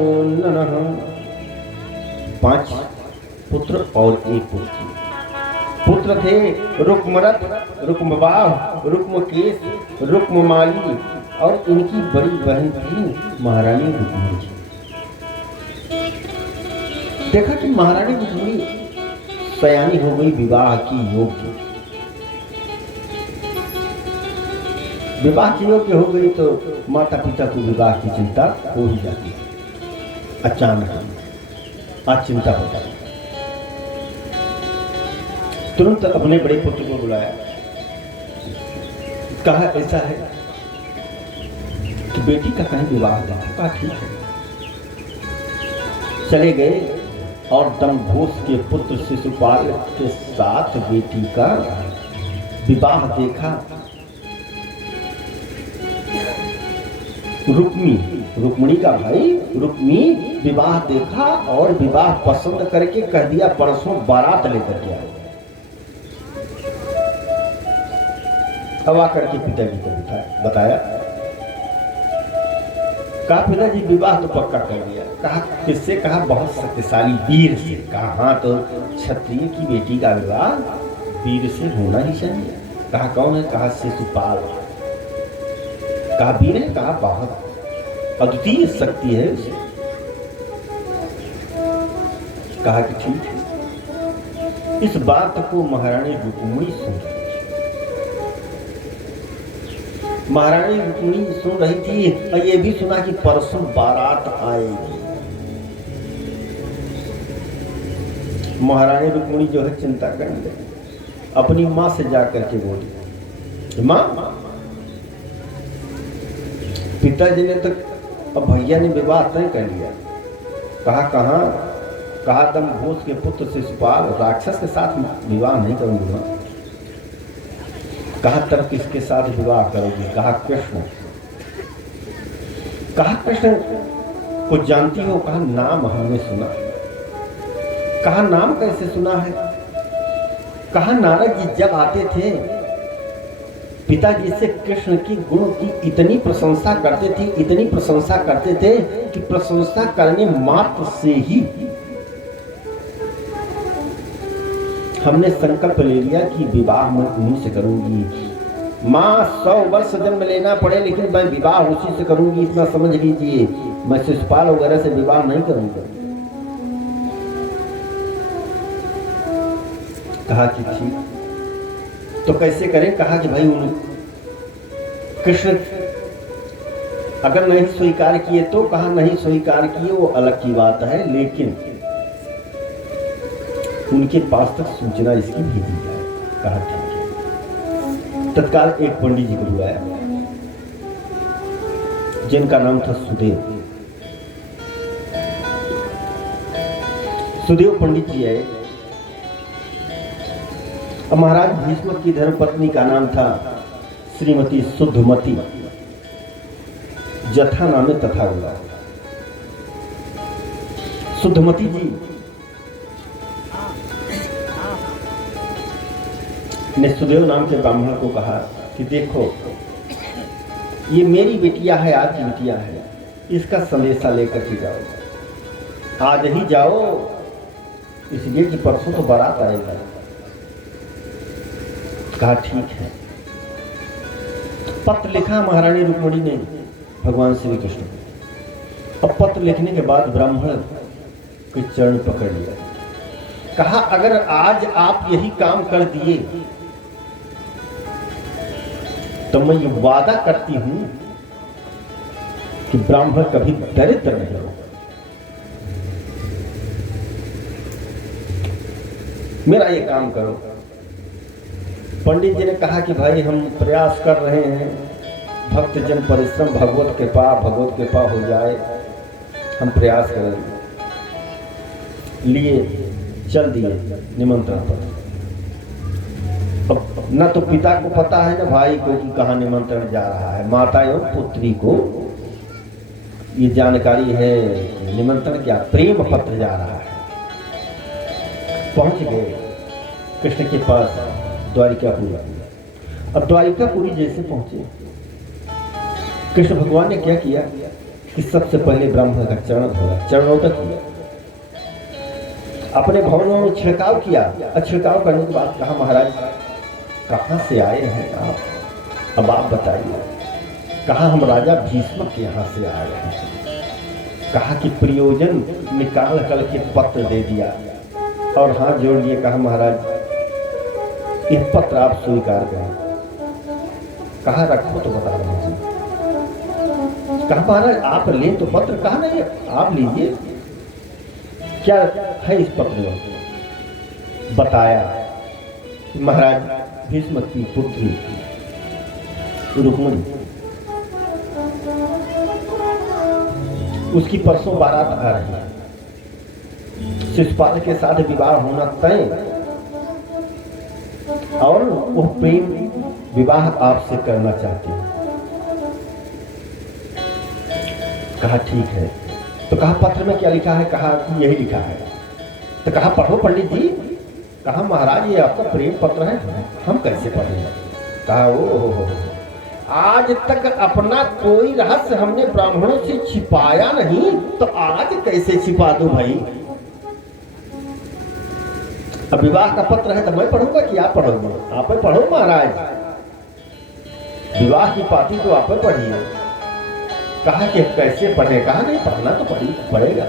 ननः 5 पुत्र और 1 पुत्री। पुत्र थे रुक्मरथ, रुक्मबाह, रुक्मकेश, रुक्ममाली और इनकी बड़ी बहन थी महारानी रुक्मिणी। देखा कि महारानी रुक्मिणी सयानी हो गई, विवाह की योग्य। विवाह की योग्य हो गई तो माता पिता को विवाह की चिंता हो ही जाती है। अचानक आज चिंता होता है। तुरंत अपने बड़े पुत्र को बुलाया, कहा ऐसा है कि बेटी का कहीं विवाह हुआ। कहा ठीक है। चले गए और दमघोष के पुत्र शिशुपाल के साथ बेटी का विवाह देखा। रुक्मिणी का भाई रुक्मी विवाह देखा और विवाह पसंद करके कह दिया परसों बारात लेकर के आओ। अब आकर के पिताजी को बताया, कहा पिताजी विवाह तो पक्का कर दिया। कहा किससे? कहा बहुत शक्तिशाली वीर से। कहा हाँ तो क्षत्रिय की बेटी का विवाह वीर से होना ही चाहिए। कहा कौन है? कहा शिशुपाल। कहा वीर है? कहा बहुत अद्वितीय शक्ति है उसे। कहा कि ठीक है। इस बात को महारानी रुक्मिणी सुन रही थी। महारानी रुक्मिणी सुन रही थी और ये भी सुना कि परसों बारात आएगी। महारानी रुक्मिणी जो है चिंता करने लगी। अपनी माँ से जाकर के बोली, माँ पिताजी ने तो अब भैया ने विवाह तय कर लिया। कहा कहाँ? कहा दमघोष के पुत्र शिशुपाल राक्षस के साथ विवाह नहीं करूंगा। कहा तब किसके साथ विवाह करोगी? कहा कृष्ण। कहा कृष्ण को जानती हो? कहा नाम हमने सुना। कहा नाम कैसे सुना है? कहा नारद जी जब आते थे पिताजी से कृष्ण की गुण की इतनी प्रशंसा करते थे, इतनी प्रशंसा करते थे कि प्रशंसा करने मात्र से ही हमने संकल्प ले लिया कि विवाह मैं उन्हीं से करूंगी। माँ 100 वर्ष जन्म लेना पड़े लेकिन मैं विवाह उसी से करूंगी, इतना समझ लीजिए। मैं शिशुपाल वगैरह से विवाह नहीं करूंगा। कहा कि ठीक तो कैसे करें? कहा कि भाई उन कृष्ण अगर नहीं स्वीकार किए तो। कहा नहीं स्वीकार किए वो अलग की बात है, लेकिन उनके पास तक सूचना इसकी भेजी जाए। कहा ठीक है। तत्काल एक पंडित जी को बुलाया जिनका नाम था सुदेव। सुदेव पंडित जी आए। महाराज भीष्म की धर्मपत्नी का नाम था श्रीमती शुद्धमती, जथा नामे तथा हुआ। शुद्धमती जी ने सुदेव नाम के ब्राह्मण को कहा कि देखो ये मेरी बिटिया है, आज की बिटिया है, इसका संदेशा लेकर के जाओ। आज ही जाओ, इसलिए कि परसों तो बारात आएगा। कहा ठीक है। पत्र लिखा महारानी रुक्मिणी ने भगवान श्री कृष्ण को। अब पत्र लिखने के बाद ब्राह्मण के चरण पकड़ लिया। कहा अगर आज आप यही काम कर दिए तो मैं ये वादा करती हूं कि ब्राह्मण कभी दरिद्र नहीं होगा। मेरा ये काम करो। पंडित जी ने कहा कि भाई हम प्रयास कर रहे हैं, भक्त जन परिश्रम, भगवत कृपा हो जाए, हम प्रयास करेंगे। लिए चल दिए निमंत्रण पर। अब न तो पिता को पता है न भाई को कि कहाँ निमंत्रण जा रहा है। माता एवं पुत्री को ये जानकारी है कि निमंत्रण क्या, प्रेम पत्र जा रहा है। पहुंच गए कृष्ण के पास द्वारिकापुरी। अब द्वारिकापुरी जैसे पहुंचे, कृष्ण भगवान ने क्या किया कि सबसे पहले ब्राह्मण का चरण धोया, चरणोदक किया, अपने भवनों में छिड़काव किया। और छिड़काव करने के बाद कहा, महाराज कहाँ से आए हैं आप, अब आप बताइए। कहा, हम राजा भीष्म के यहाँ से आए हैं। कहा कि प्रयोजन निकाल करके पत्र दे दिया और हाथ जोड़ लिए। कहा, महाराज यह पत्र आप स्वीकार करें। कहा, रखो तो बता रहा हूँ। कहा, महाराज आप लें तो पत्र। कहा, नहीं आप लीजिए, क्या है इस पत्र में। बताया, महाराज भीष्म की पुत्री रुक्मिणी, उसकी परसों बारात आ रही है, शिशुपाल के साथ विवाह होना तय और वो प्रेम विवाह आपसे करना चाहती है। कहा, ठीक है। तो कहा, पत्र में क्या लिखा है। कहा कि यही लिखा है। तो कहा, पढ़ो पंडित जी। कहा, महाराज ये आपका प्रेम पत्र है, हम कैसे पढ़ें। कहा, ओ आज तक अपना कोई रहस्य हमने ब्राह्मणों से छिपाया नहीं, तो आज कैसे छिपा दूं भाई। अब विवाह का पत्र है तो मैं पढ़ूंगा कि आप पढ़ोगे। आप पढ़ो महाराज, विवाह की पाती तो आप पढ़िए। कहा कि कैसे पढ़े। कहा, नहीं पढ़ना तो पड़ेगा,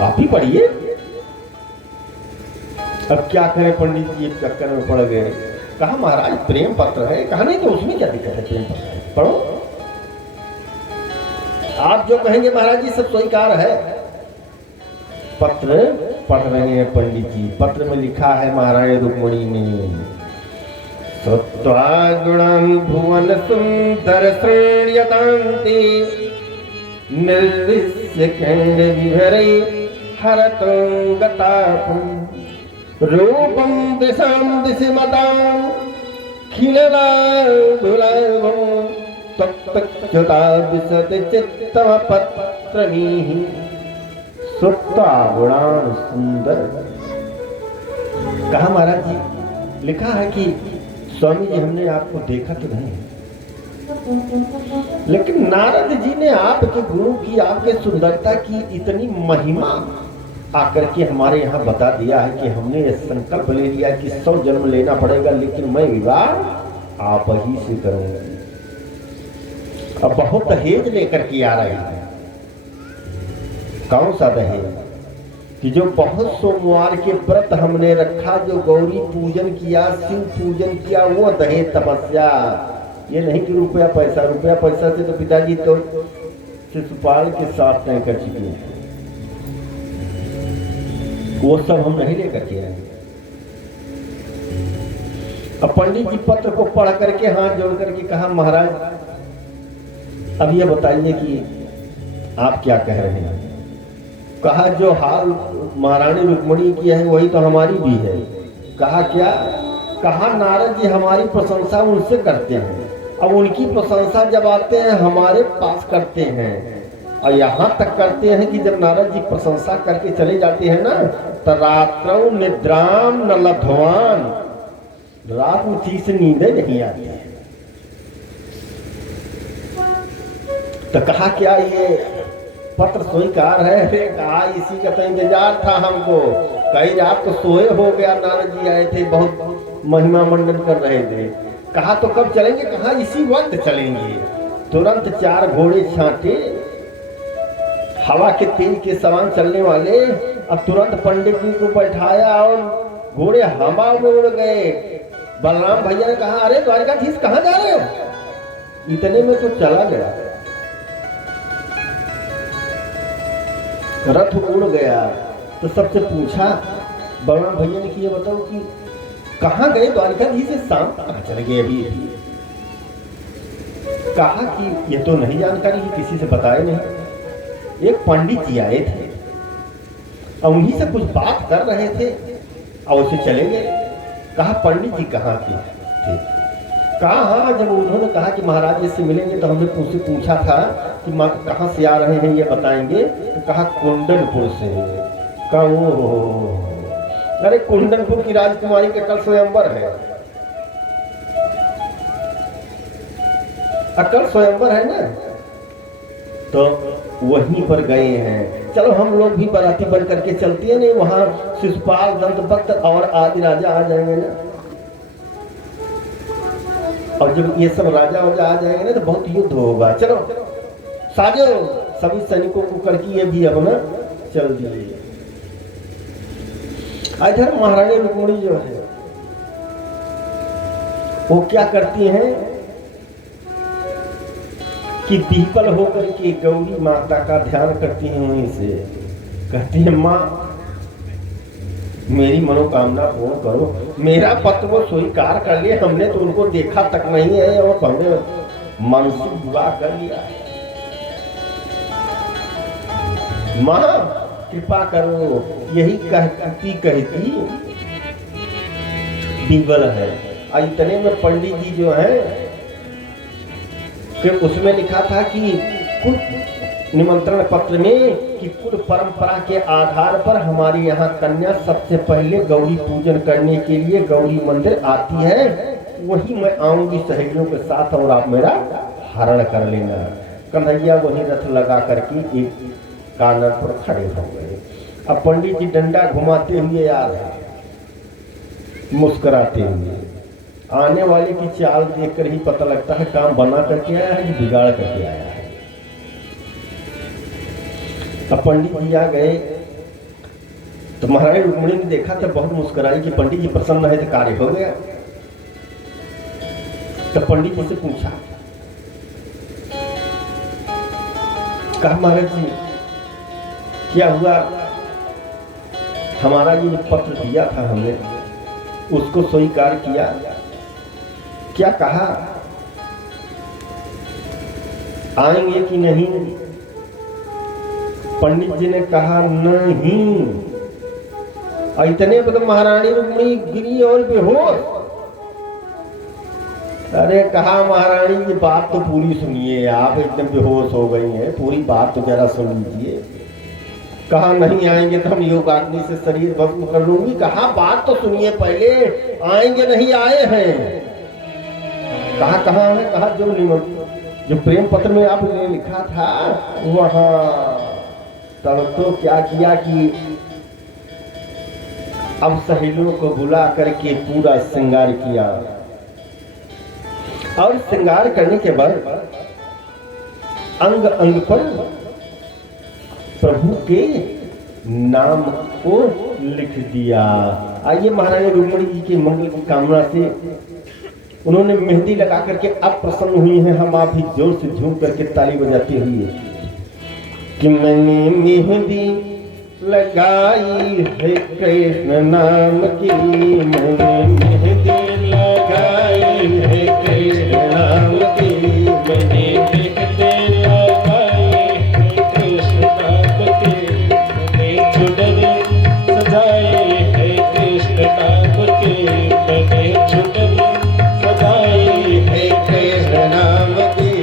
आप ही पढ़िए। अब क्या करें पंडित जी, चक्कर में पड़ गए। कहा, महाराज प्रेम पत्र है। कहा, नहीं तो उसमें क्या दिक्कत है, प्रेम पत्र है, पढ़ो। आप जो कहेंगे महाराज जी सब स्वीकार है। पत्र पढ़ रहे हैं पंडित जी। पत्र में लिखा है, महाराज रुक्मिणी ने सत्वा गुणं भुवन सुंदर श्रेण्यतांति निर्विश्य खंड विभरे हरतो गतापं रूपं दिशां दिशिमतां खिलनाभुलाभं तत्तच्युता विशति चित्तमपत्रमीः सुत्वा गुणान सुंदर। कहा, महाराज जी लिखा है कि स्वामी जी हमने आपको देखा तो नहीं, लेकिन नारद जी ने आपके गुणों की, आपके सुंदरता की इतनी महिमा आकर के हमारे यहाँ बता दिया है कि हमने ये संकल्प ले लिया कि 100 जन्म लेना पड़ेगा, लेकिन मैं विवाह आप ही से करूंगा। अब बहुत दहेज लेकर के आ रहे हैं। कौन सा दहेज कि जो बहुत सोमवार के व्रत हमने रखा, जो गौरी पूजन किया, शिव पूजन किया, वो दहेज तपस्या। ये नहीं कि रुपया पैसा से तो पिताजी तो शिशुपाल के साथ तय कर चुके हैं, वो सब हम नहीं लेकर के आए। अब पंडित जी पत्र को पढ़ करके हाथ जोड़ करके कहा, महाराज अब ये बताइए कि आप क्या कह रहे हैं। कहा, जो हाल महारानी रुक्मिणी की है वही तो हमारी भी है। कहा, क्या। कहा, नारद जी हमारी प्रशंसा उनसे करते हैं, अब उनकी प्रशंसा जब आते हैं हमारे पास करते हैं, और यहाँ तक करते हैं कि जब नारद जी प्रशंसा करके चले जाते हैं ना, तो रात्रौ निद्राम न लब्धवान, रात में ठीक से नींदें नहीं आती है। तो कहा, क्या ये पत्र स्वीकार है। कहा, इसी का तो इंतजार था हमको, कई रात तो सोए हो गया। नारद जी आए थे, बहुत महिमा मंडन कर रहे थे। कहा, तो कब चलेंगे। कहा, इसी वक्त चलेंगे। तुरंत 4 घोड़े छांटे, हवा के तेज के समान चलने वाले। अब तुरंत पंडित जी को बैठाया और घोड़े हवा में उड़ गए। बलराम भैया ने कहा, अरे द्वारकाधीश कहाँ जा रहे हो। इतने में तो चला गया, रथ उड़ गया। तो सबसे पूछा बलराम भैया ने कि ये बताओ कि कहाँ गए द्वारकाधीश से, शाम कहाँ चले गए अभी। कहा कि ये तो नहीं जानकारी है, किसी से बताए नहीं। एक पंडित जी आए थे और उन्हीं से कुछ बात कर रहे थे और उसे चले गए। कहा, पंडित जी कहाँ थे। कहा, हाँ जब उन्होंने कहा कि महाराज जी से मिलेंगे तो हमने उनसे पूछा था कि माँ कहाँ से आ रहे हैं ये बताएंगे। तो कहा, कुंडनपुर से। कहा, ओ अरे कुंडनपुर की राजकुमारी का कल स्वयंवर है। कल स्वयंवर है ना, तो वहीं पर गए हैं। चलो हम लोग भी बाराती बन करके चलते हैं, नहीं वहां शिशुपाल, दंतभक्त और आदि राजा आ जाएंगे ना। और जब ये सब राजा वाजा आ जाएंगे ना तो बहुत युद्ध होगा। चलो साजो, सभी सैनिकों को करके ये भी अब ना चल दिए। इधर महारानी रुक्मिणी जो है वो क्या करती हैं कि पीपल होकर के गौरी माता का ध्यान करती हैं, वहीं से कहती है माँ मेरी मनोकामना पूर्ण करो। मेरा पत्र वो स्वीकार कर लिए, हमने तो उनको देखा तक नहीं है और हमने मानसिक विवाह कर लिया है। माँ कृपा करो। यही कहती बीबल है। इतने में पंडित जी जो है कि उसमें लिखा था कि कुछ निमंत्रण पत्र में कि कुल परंपरा के आधार पर हमारे यहाँ कन्या सबसे पहले गौरी पूजन करने के लिए गौरी मंदिर आती है, वही मैं आऊंगी सहेलियों के साथ और आप मेरा हरण कर लेना। कन्हैया वही रथ लगा करके एक कानर पर खड़े हो गए। अब पंडित जी डंडा घुमाते हुए आ रहे, मुस्कुराते हुए। आने वाले की चाल देखकर ही पता लगता है काम बना करके आया है कि बिगाड़ करके आया है। अब पंडित जी आ गए तो महारानी रुक्मिणी ने देखा तो बहुत मुस्कुराई कि पंडित जी प्रसन्न है तो कार्य हो गया। तो पंडित जी से पूछा, कहा महाराज जी क्या हुआ, हमारा ये जो पत्र दिया था हमने उसको स्वीकार किया, क्या कहा आएंगे कि नहीं? पंडित जी ने कहा नहीं। इतने पर तो महारानी रुक्मिणी गिरी और बेहोश। अरे कहा महारानी जी बात तो पूरी सुनिए, आप एकदम बेहोश हो गई हैं, पूरी बात तो जरा सुन लीजिए। कहा नहीं आएंगे तो हम योगाग्नि से शरीर भस्म कर लूंगी। कहा बात तो सुनिए पहले, आएंगे नहीं आए हैं। कहा कहाँ है? कहा जो प्रेम पत्र में आपने लिखा था वहां। तब तो क्या किया कि अब सहेलियों को बुला करके पूरा श्रृंगार किया और श्रृंगार करने के बाद अंग अंग पर प्रभु के नाम को लिख दिया। आइए महारानी रुक्मिणी जी के मंगल की कामना से उन्होंने मेहंदी लगा करके अब प्रसन्न हुई हैं। हम आप भी जोर से झूम करके ताली बजाते हुए कि मैंने मेहंदी लगाई है कृष्ण नाम की, मैंने मेहंदी लगाई है कृष्ण नाम की, मैंने मेहंदी लगाई है कृष्ण नाम की, मैंने चुनर सजाई है कृष्ण नाम की, मैंने चुनर सजाई है कृष्ण नाम की।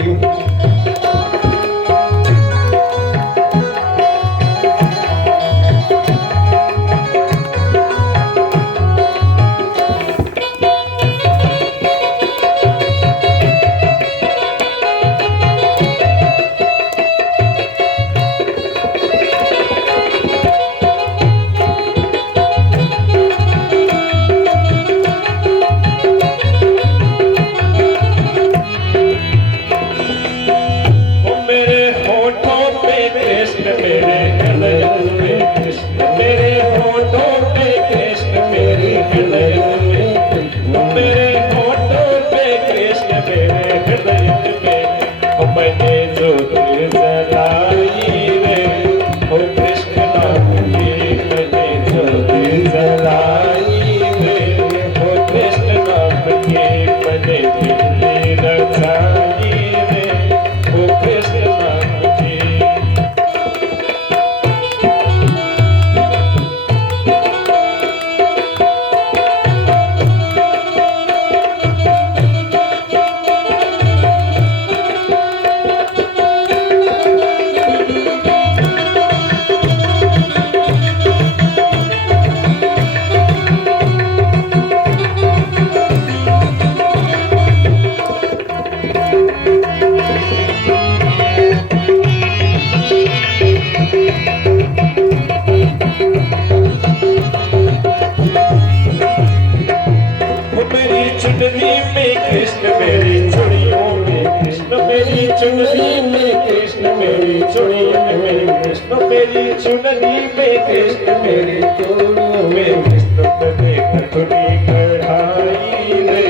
चूड़ियों में कृष्ण मेरी चुनरी में कृष्ण मेरी चूड़ियों में कृष्ण बने कटोरी कढ़ाई रे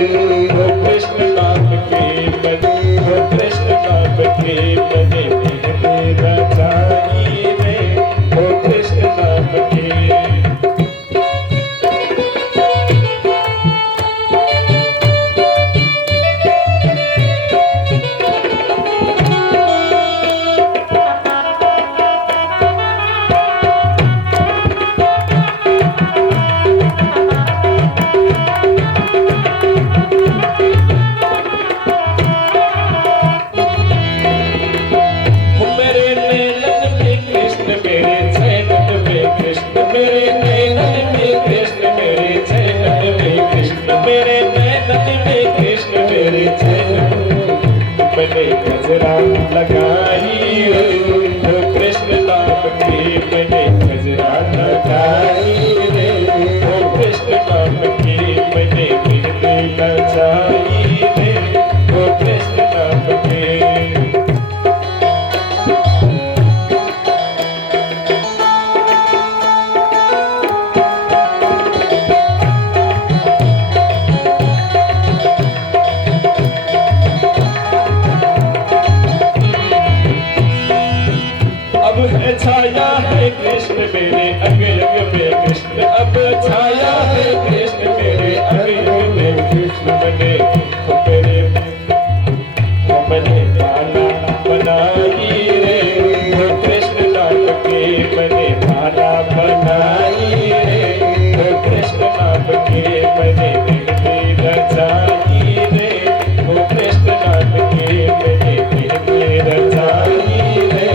वो कृष्ण नाम के बने वो कृष्ण नाम के बने मेरे रचाई रे वो कृष्ण नाम के गजरा लगाई रे वो कृष्ण नाम की मैंने गजरा लगाई रे वो कृष्ण नाम की मैंने मेहंदी लगाई रे वो कृष्ण नाम की छाया है कृष्ण मेरे अंग अंग में कृष्ण अब छाया है कृष्ण मेरे अंग अंग में कृष्ण बने मेरे माला बनाई रे वो कृष्ण नाम के बने माला बनाई रे वो कृष्ण नाम के बने मेहंदी रचाई रे वो कृष्ण नाम के बने मेहंदी रचाई रे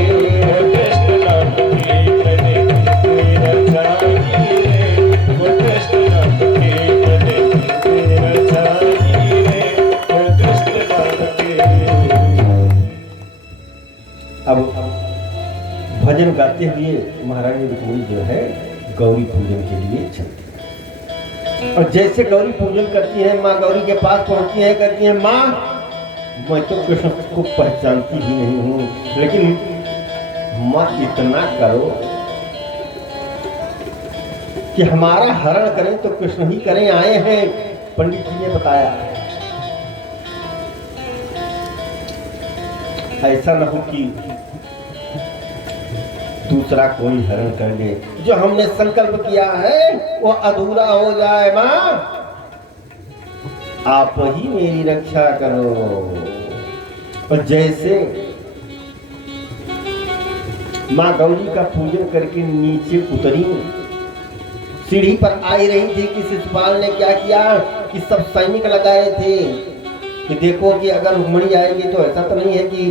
अब भजन गाते हुए महारानी रुक्मिणी जो है गौरी पूजन के लिए चलती और जैसे गौरी पूजन करती है माँ गौरी के पास पहुंचती है कहती है माँ मैं तो कृष्ण को पहचानती ही नहीं हूँ लेकिन माँ इतना करो कि हमारा हरण करें तो कृष्ण ही करें आए हैं पंडित जी ने बताया ऐसा न हो कि दूसरा कोई हरण कर ले जो हमने संकल्प किया है वो अधूरा हो जाए माँ आप ही मेरी रक्षा करो और जैसे माँ गौरी का पूजन करके नीचे उतरी सीढ़ी पर आई रही थी कि शिशुपाल ने क्या किया कि सब सैनिक लगाए थे कि देखो कि अगर रुक्मिणी आएगी तो ऐसा तो नहीं है कि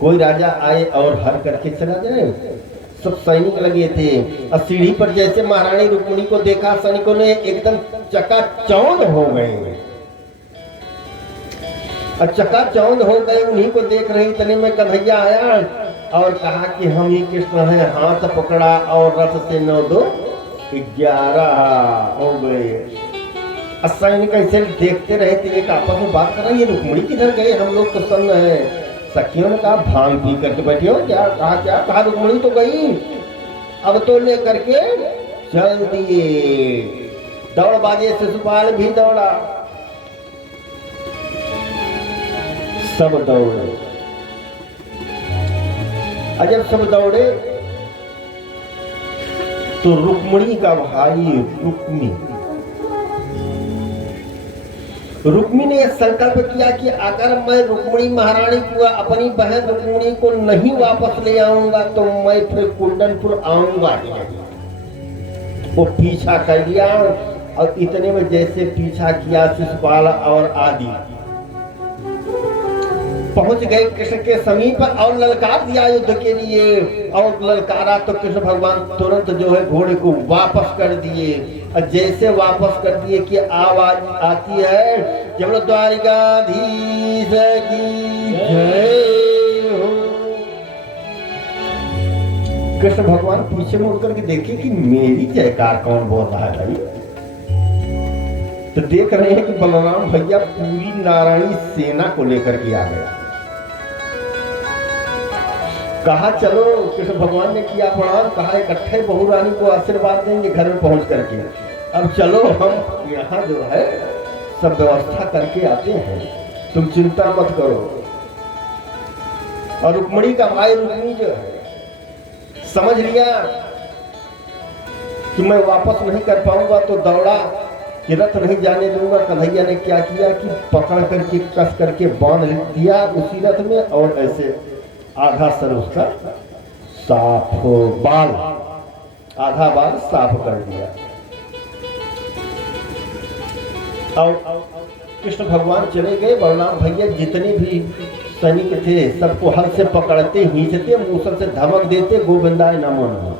कोई राजा आए और हर करके चला जाए सब सैनिक लगे थे और सीढ़ी पर जैसे महारानी रुक्मिणी को देखा सैनिकों ने एकदम चकाचौंध हो गए और चकाचौंध हो गए उन्हीं को देख रहे इतने में कन्हैया आया और कहा कि हम ही कृष्ण हैं हाथ पकड़ा और रथ से 9 2 11 हो गए सैनिक ऐसे देखते रहे थे एक आपस में बात कर रहे ये रुक्मिणी किधर गए हम लोग तो सुन रहे हैं सखियों ने कहा भांग पी करके बैठे हो क्या कहा रुक्मिणी तो गई अब तो ले करके चल दिए दौड़ बाजे शिशुपाल भी दौड़ा सब दौड़े जब सब दौड़े तो रुक्मिणी का भाई रुक्मिणी ने संकल्प किया कि अगर मैं रुक्मिणी महारानी को अपनी बहन रुक्मिणी को नहीं वापस ले आऊंगा तो मैं फिर कुंदनपुर आऊंगा। वो पीछा कर लिया और इतने में जैसे पीछा किया शिशुपाल और आदि पहुंच गए कृष्ण के समीप और ललकार दिया युद्ध के लिए और ललकारा तो कृष्ण भगवान तुरंत जो है घोड़े को वापस कर दिए और जैसे वापस कर दिए कि आवाज आती है जब द्वारिकाधीश की जय हो। कृष्ण भगवान पीछे मुड़ करके देखे कि मेरी जयकार कौन बोल रहा है भाई, तो देख रहे हैं कि बलराम भैया पूरी नारायणी सेना को लेकर के आ गया। कहा चलो, कृष्ण भगवान ने किया प्रणाम, कहा इकट्ठे बहू रानी को आशीर्वाद देंगे घर में पहुंच करके। अब चलो हम यहाँ जो है सब व्यवस्था करके आते हैं, तुम चिंता मत करो। और रुक्मणी का भाई रुक्मी जो है समझ लिया कि मैं वापस नहीं कर पाऊंगा, तो दौड़ा कि रथ नहीं जाने दूंगा। कन्हैया ने क्या किया कि पकड़ करके कस करके बांध दिया उसी रथ में, और ऐसे आधा सर उसका साफ हो, बाल आधा बाल साफ कर दिया। और कृष्ण भगवान चले गए। बलराम भैया जितने भी सैनिक थे सबको हल से पकड़ते, खींचते, मूसल से धमक देते, गोविंदाय नमो नमः,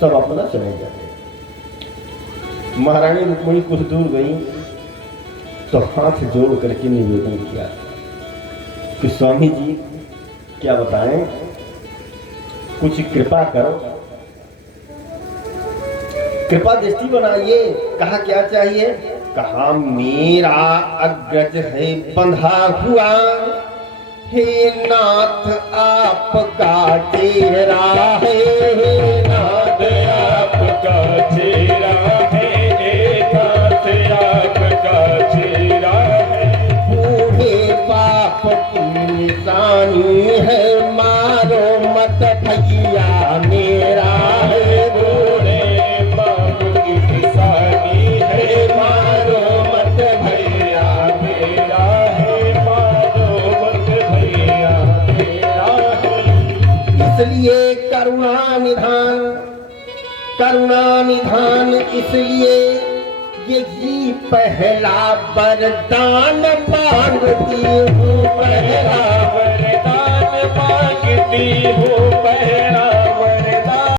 सब अपना चले गए। महारानी रुक्मिणी कुछ दूर गई तो हाथ जोड़ करके निवेदन किया कि स्वामी जी क्या बताएं, कुछ कृपा करो, कृपा दृष्टि बनाइए। कहा क्या चाहिए? कहा मेरा अग्रज है बंधा हुआ, हे नाथ आपका चेहरा है, हे नाथ आपका चेहरा है, नाथ आपका चेहरा है। बूढ़े पाप की निशानी है, मारो मत भैया मेरा है, बूढ़े बाप की निशानी है, मारो मत भैया मेरा है, मारो मत भैया मेरा है। इसलिए करुणा निधान, करुणा निधान, इसलिए यही पहला वरदान मांगती हूँ, पहला वरदान मांगती हूँ,